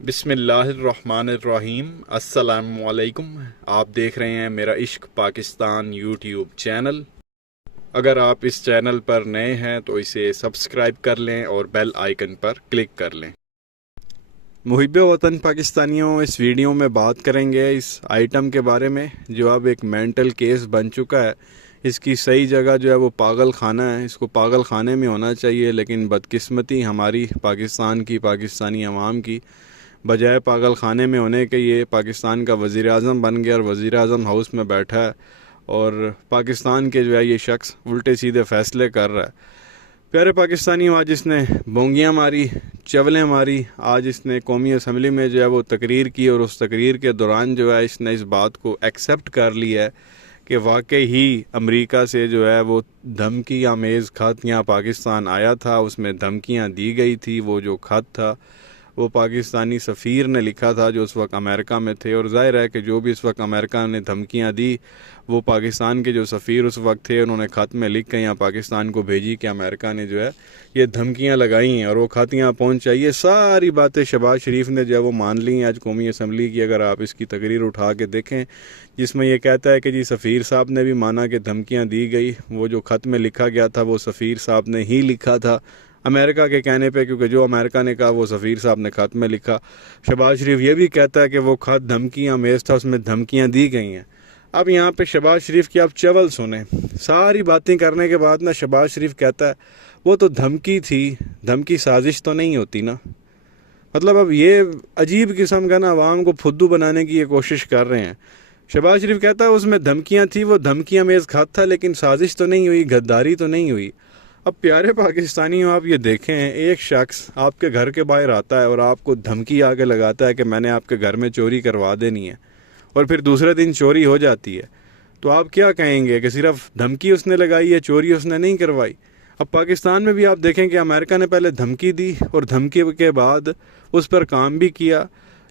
بسم اللہ الرحمن الرحیم۔ السلام علیکم۔ آپ دیکھ رہے ہیں میرا عشق پاکستان یوٹیوب چینل۔ اگر آپ اس چینل پر نئے ہیں تو اسے سبسکرائب کر لیں اور بیل آئیکن پر کلک کر لیں۔ محب وطن پاکستانیوں، اس ویڈیو میں بات کریں گے اس آئٹم کے بارے میں جو اب ایک مینٹل کیس بن چکا ہے۔ اس کی صحیح جگہ جو ہے وہ پاگل خانہ ہے، اس کو پاگل خانے میں ہونا چاہیے، لیکن بدقسمتی ہماری پاکستان کی، پاکستانی عوام کی، بجائے پاگل خانے میں ہونے کے یہ پاکستان کا وزیر اعظم بن گیا اور وزیر اعظم ہاؤس میں بیٹھا ہے اور پاکستان کے جو ہے یہ شخص الٹے سیدھے فیصلے کر رہا ہے۔ پیارے پاکستانیوں، آج اس نے بونگیاں ماری، چولیں ماری، آج اس نے قومی اسمبلی میں جو ہے وہ تقریر کی اور اس تقریر کے دوران جو ہے اس نے اس بات کو ایکسیپٹ کر لیا ہے کہ واقعی ہی امریکہ سے جو ہے وہ دھمکی آمیز خط یہاں پاکستان آیا تھا، اس میں دھمکیاں دی گئی تھی۔ وہ جو خط تھا وہ پاکستانی سفیر نے لکھا تھا جو اس وقت امریکہ میں تھے، اور ظاہر ہے کہ جو بھی اس وقت امریکہ نے دھمکیاں دی وہ پاکستان کے جو سفیر اس وقت تھے انہوں نے خط میں لکھ کے یہاں پاکستان کو بھیجی کہ امریکہ نے جو ہے یہ دھمکیاں لگائی ہیں اور وہ خط یہاں پہنچائی۔ یہ ساری باتیں شہباز شریف نے جو ہے وہ مان لی ہیں آج قومی اسمبلی کی۔ اگر آپ اس کی تقریر اٹھا کے دیکھیں جس میں یہ کہتا ہے کہ جی سفیر صاحب نے بھی مانا کہ دھمکیاں دی گئی، وہ جو خط میں لکھا گیا تھا وہ سفیر صاحب نے ہی لکھا تھا امریکہ کے کہنے پہ، کیونکہ جو امریکہ نے کہا وہ سفیر صاحب نے خط میں لکھا۔ شہباز شریف یہ بھی کہتا ہے کہ وہ خط دھمکیاں آمیز تھا، اس میں دھمکیاں دی گئی ہیں۔ اب یہاں پہ شہباز شریف کی آپ چول سنیں، ساری باتیں کرنے کے بعد نا شہباز شریف کہتا ہے وہ تو دھمکی تھی، دھمکی سازش تو نہیں ہوتی نا۔ مطلب اب یہ عجیب قسم کا نا عوام کو پھدو بنانے کی یہ کوشش کر رہے ہیں۔ شہباز شریف کہتا ہے اس میں دھمکیاں تھی، وہ دھمکیاں آمیز خط تھا، لیکن سازش تو نہیں ہوئی، غداری تو نہیں ہوئی۔ اب پیارے پاکستانیوں، آپ یہ دیکھیں، ایک شخص آپ کے گھر کے باہر آتا ہے اور آپ کو دھمکی آگے لگاتا ہے کہ میں نے آپ کے گھر میں چوری کروا دینی ہے، اور پھر دوسرے دن چوری ہو جاتی ہے، تو آپ کیا کہیں گے کہ صرف دھمکی اس نے لگائی ہے، چوری اس نے نہیں کروائی؟ اب پاکستان میں بھی آپ دیکھیں کہ امریکہ نے پہلے دھمکی دی اور دھمکی کے بعد اس پر کام بھی کیا۔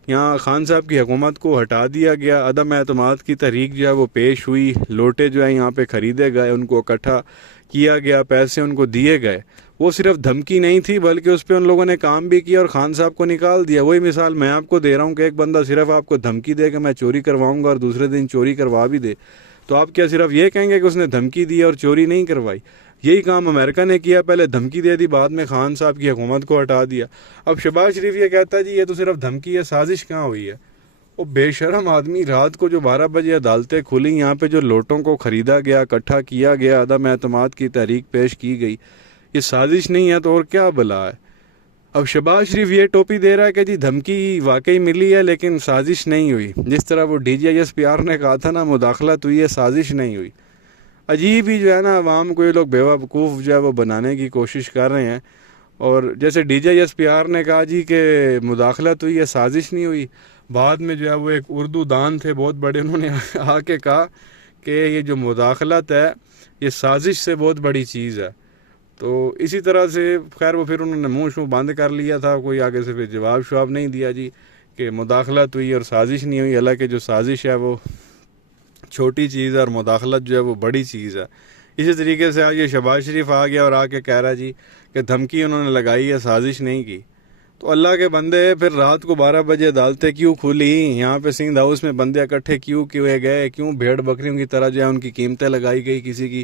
یہاں خان صاحب کی حکومت کو ہٹا دیا گیا، عدم اعتماد کی تحریک جو ہے وہ پیش ہوئی، لوٹے جو ہے یہاں پہ خریدے گئے، ان کو اکٹھا کیا گیا، پیسے ان کو دیے گئے۔ وہ صرف دھمکی نہیں تھی بلکہ اس پہ ان لوگوں نے کام بھی کیا اور خان صاحب کو نکال دیا۔ وہی مثال میں آپ کو دے رہا ہوں کہ ایک بندہ صرف آپ کو دھمکی دے کہ میں چوری کرواؤں گا اور دوسرے دن چوری کروا بھی دے، تو آپ کیا صرف یہ کہیں گے کہ اس نے دھمکی دی اور چوری نہیں کروائی؟ یہی کام امریکہ نے کیا، پہلے دھمکی دے دی، بعد میں خان صاحب کی حکومت کو ہٹا دیا۔ اب شہباز شریف یہ کہتا ہے جی یہ تو صرف دھمکی ہے، سازش کہاں ہوئی ہے؟ وہ بے شرم آدمی، رات کو جو 12 بجے عدالتیں کھلی، یہاں پہ جو لوٹوں کو خریدا گیا، اکٹھا کیا گیا، عدم اعتماد کی تحریک پیش کی گئی، یہ سازش نہیں ہے تو اور کیا بلا ہے؟ اب شہباز شریف یہ ٹوپی دے رہا ہے کہ جی دھمکی واقعی ملی ہے لیکن سازش نہیں ہوئی، جس طرح وہ DGISPR نے کہا تھا نا مداخلت ہوئی ہے، سازش نہیں ہوئی۔ عجیب ہی جو ہے نا عوام کو یہ لوگ بیوقوف جو ہے وہ بنانے کی کوشش کر رہے ہیں، اور جیسے DGISPR نے کہا جی کہ مداخلت ہوئی ہے، سازش نہیں ہوئی، بعد میں جو ہے وہ ایک اردو دان تھے بہت بڑے، انہوں نے آ کے کہا کہ یہ جو مداخلت ہے یہ سازش سے بہت بڑی چیز ہے۔ تو اسی طرح سے خیر وہ پھر انہوں نے منہ بند کر لیا تھا، کوئی آگے سے پھر جواب شواب نہیں دیا جی کہ مداخلت ہوئی اور سازش نہیں ہوئی، حالانکہ جو سازش ہے وہ چھوٹی چیز ہے اور مداخلت جو ہے وہ بڑی چیز ہے۔ اسی طریقے سے آج یہ شہباز شریف آ گیا اور آ کے کہہ رہا جی کہ دھمکی انہوں نے لگائی ہے، سازش نہیں کی۔ تو اللہ کے بندے، پھر رات کو 12 بجے عدالتیں کیوں کھلی؟ یہاں پہ سندھ ہاؤس میں بندے اکٹھے کیوں کیے گئے؟ کیوں بھیڑ بکریوں کی طرح جو ہے ان کی قیمتیں لگائی گئی؟ کسی کی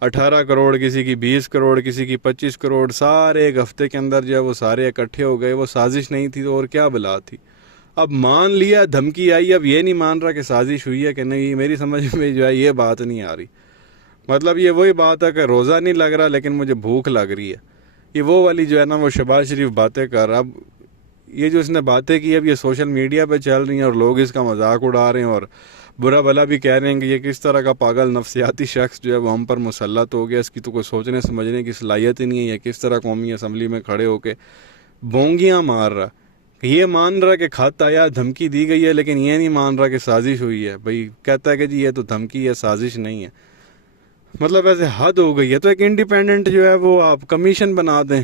18 کروڑ، کسی کی 20 کروڑ، کسی کی 25 کروڑ، سارے ایک ہفتے کے اندر جو ہے وہ سارے اکٹھے ہو گئے۔ وہ سازش نہیں تھی تو اور کیا بلا تھی؟ اب مان لیا دھمکی آئی، اب یہ نہیں مان رہا کہ سازش ہوئی ہے کہ نہیں۔ میری سمجھ میں جو ہے یہ بات نہیں آ رہی۔ مطلب یہ وہی بات ہے کہ روزہ نہیں لگ رہا لیکن مجھے بھوک لگ رہی ہے، یہ وہ والی جو ہے نا وہ شہباز شریف باتیں کر رہا۔ اب یہ جو اس نے باتیں کی اب یہ سوشل میڈیا پہ چل رہی ہیں اور لوگ اس کا مذاق اڑا رہے ہیں اور برا بھلا بھی کہہ رہے ہیں کہ یہ کس طرح کا پاگل نفسیاتی شخص جو ہے وہ ہم پر مسلط ہو گیا، اس کی تو کوئی سوچنے سمجھنے کی صلاحیت ہی نہیں ہے۔ یہ کس طرح قومی اسمبلی میں کھڑے ہو کے بونگیاں مار رہا، یہ مان رہا کہ خط آیا، دھمکی دی گئی ہے، لیکن یہ نہیں مان رہا کہ سازش ہوئی ہے۔ بھائی کہتا ہے کہ جی یہ تو دھمکی ہے، سازش نہیں ہے۔ مطلب ایسے حد ہو گئی ہے۔ تو ایک انڈیپینڈنٹ جو ہے وہ آپ کمیشن بنا دیں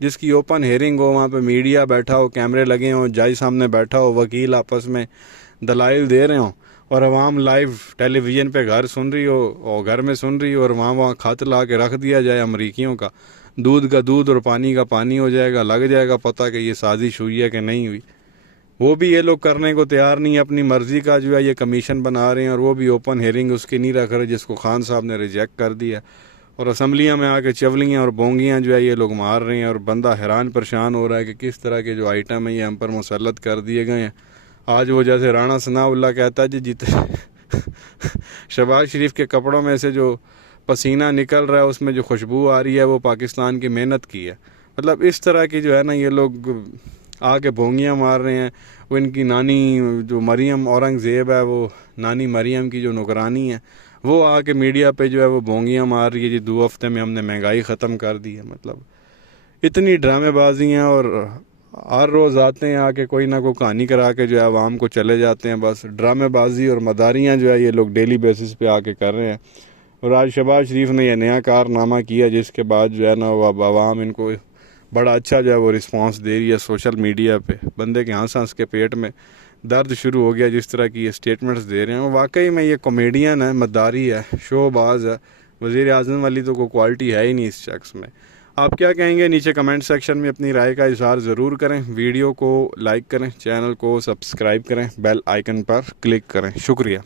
جس کی اوپن ہیئرنگ ہو، وہاں پہ میڈیا بیٹھا ہو، کیمرے لگے ہوں، جج سامنے بیٹھا ہو، وکیل آپس میں دلائل دے رہے ہوں اور عوام لائیو ٹیلی ویژن پہ گھر سن رہی ہو اور گھر میں سن رہی ہو، اور وہاں خط لا کے رکھ دیا جائے امریکیوں کا دودھ کا دودھ اور پانی کا پانی ہو جائے گا، لگ جائے گا پتہ کہ یہ سازش ہوئی ہے کہ نہیں ہوئی۔ وہ بھی یہ لوگ کرنے کو تیار نہیں، اپنی مرضی کا جو ہے یہ کمیشن بنا رہے ہیں، اور وہ بھی اوپن ہیئرنگ اس کی نہیں رکھ رہے جس کو خان صاحب نے ریجیکٹ کر دیا، اور اسمبلیاں میں آ کے چولیاں اور بونگیاں جو ہے یہ لوگ مار رہے ہیں، اور بندہ حیران پریشان ہو رہا ہے کہ کس طرح کے جو آئٹم ہیں یہ ہم پر مسلط کر دیے گئے ہیں۔ آج وہ جیسے رانا ثناء اللہ کہتا ہے جی شہباز شریف کے کپڑوں میں سے جو پسینہ نکل رہا ہے اس میں جو خوشبو آ رہی ہے وہ پاکستان کی محنت کی ہے۔ مطلب اس طرح کی جو ہے نا یہ لوگ آ کے بونگیاں مار رہے ہیں۔ وہ ان کی نانی جو مریم اورنگزیب ہے، وہ نانی مریم کی جو نگرانی ہے، وہ آ کے میڈیا پہ جو ہے وہ بونگیاں مار رہی ہے جی 2 ہفتے میں ہم نے مہنگائی ختم کر دی ہے۔ مطلب اتنی ڈرامے بازیاں، اور ہر روز آتے ہیں آ کے کوئی نہ کوئی کہانی کرا کے جو ہے عوام کو چلے جاتے ہیں۔ بس ڈرامے بازی اور مداریاں جو ہے یہ لوگ ڈیلی بیسس پہ آ کے کر رہے ہیں، اور آج شہباز شریف نے یہ نیا کارنامہ کیا جس کے بعد جو ہے نا وہ اب عوام ان کو بڑا اچھا جو ہے وہ رسپانس دے رہی ہے سوشل میڈیا پہ۔ بندے کے ہنس کے پیٹ میں درد شروع ہو گیا جس طرح کی یہ سٹیٹمنٹس دے رہے ہیں۔ واقعی میں یہ کامیڈین ہے، مداری ہے، شو باز ہے، وزیر اعظم والی تو کوئی کوالٹی ہے ہی نہیں اس شخص میں۔ آپ کیا کہیں گے؟ نیچے کمنٹ سیکشن میں اپنی رائے کا اظہار ضرور کریں۔ ویڈیو کو لائک کریں، چینل کو سبسکرائب کریں، بیل آئیکن پر کلک کریں۔ شکریہ۔